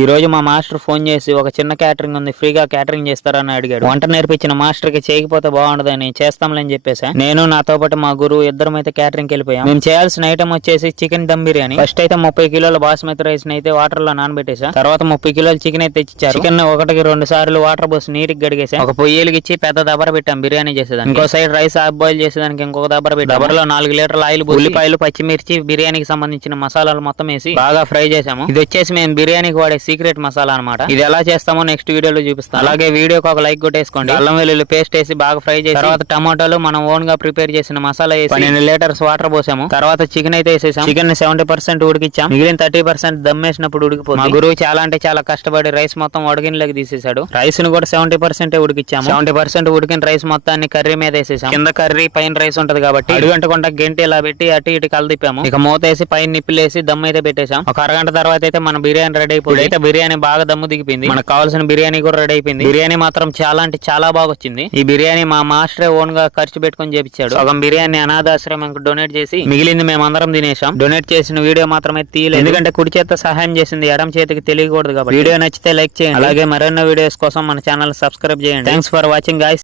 ఈ రోజు మా మాస్టర్ ఫోన్ చేసి ఒక చిన్న క్యాటరింగ్ ఉంది, ఫ్రీగా క్యాటరింగ్ చేస్తారని అడిగాడు. వంట నేర్పించిన మాస్టర్ కి చేయకపోతే బాగుండదని చేస్తాంలని చెప్పేసా. నేను నాతో పాటు మా గురువు ఇద్దరం అయితే క్యాటరింగ్ వెళ్ళిపోయాం. మేము చేయాల్సిన ఐటమ్ వచ్చేసి చికెన్ దమ్ బిర్యానీ. ఫస్ట్ అయితే 30 కిలోల బాస్మతి రైస్ అయితే వాటర్ లో నానబెట్టేసా. తర్వాత 30 కిలోల చికెన్ అయితే తెచ్చిచ్చారు. చికెన్ 1-2 సార్లు వాటర్ పోసి నీటికి గడిగేసా. ఒక పొయ్యి వెలిగించి పెద్ద దబర పెట్టాం బిర్యానీ చేసేదానికి. ఇంకో సైడ్ రైస్ హాఫ్ బాయిల్ చేసేదానికి ఇంకొక దబర పెట్టి దబరలో 4 లీటర్ల ఆయిల్, ఉల్లిపాయలు, పచ్చిమిర్చి, బిర్యానీకి సంబంధించిన మసాలాలు మొత్తం వేసి బాగా ఫ్రై చేసాము. ఇది వచ్చేసి మేము బిర్యానీకి వాడే సీక్రెట్ మసాలా అన్నమాట. ఇది ఎలా చేస్తామో నెక్స్ట్ వీడియోలో చూపిస్తాను. అలాగే వీడియోకి ఒక లైక్ కొట్టేసుకోండి. అల్లం వెల్లుల్లి పేస్ట్ వేసి బాగా ఫ్రై చేసి తర్వాత టమాటాలు మనం ఓన్ గా ప్రిపేర్ చేసిన మసాలా వేసి 12 లీటర్స్ వాటర్ పోసాము. తర్వాత చికెన్ అయితే వేసేసాం. చికెన్ ని 70% ఉడికిచ్చాం. మిగిలిన 30% దమ్ వేసినప్పుడు ఉడికిపోతుంది. మా గురువు చాలా అంటే చాలా కష్టపడి రైస్ మొత్తం ఉడికినలోకి తీసేశాడు. రైస్ ని కూడా 70% ఉడికిచ్చాము. 70% ఉడికిన రైస్ మొత్తాన్ని కర్రీ మీద వేసేసాం. కింద కర్రీ పైన రైస్ ఉంటది కాబట్టి అడుగంటకుండా గంట ఇలా పెట్టి అటు ఇటు కలదిప్పాము. ఇక మూత వేసి పైన నిప్పులేసి దమ్ అయితే పెట్టేశాం. ఒక అరగంట తర్వాత అయితే మన బిర్యానీ రెడీ అయిపోయింది. అయితే బిర్యానీ బాగా దమ్ము దిగిపోయింది. మనకు కావాల్సిన బిర్యానీ కూడా రెడీ అయిపోయింది. బిర్యానీ మాత్రం చాలా అంటే చాలా బాగా వచ్చింది. ఈ బిర్యానీ మా మాస్టరే ఓన్ గా ఖర్చు పెట్టుకుని చేపించాడు. సగం బిర్యానీ అనాథాశ్రమంకి డొనేట్ చేసి మిగిలింది మేము అందరం తినేసాం. డొనేట్ చేసిన వీడియో మాత్రమే తీయలేదు, ఎందుకంటే కుడి చేత సహాయం చేసింది ఎడం చేతికి తెలియకూడదు కాబట్టి. వీడియో నచ్చితే లైక్ చేయండి. అలాగే మరెన్నో వీడియోస్ కోసం మన ఛానల్ సబ్స్క్రైబ్ చేయండి. Thanks for watching guys.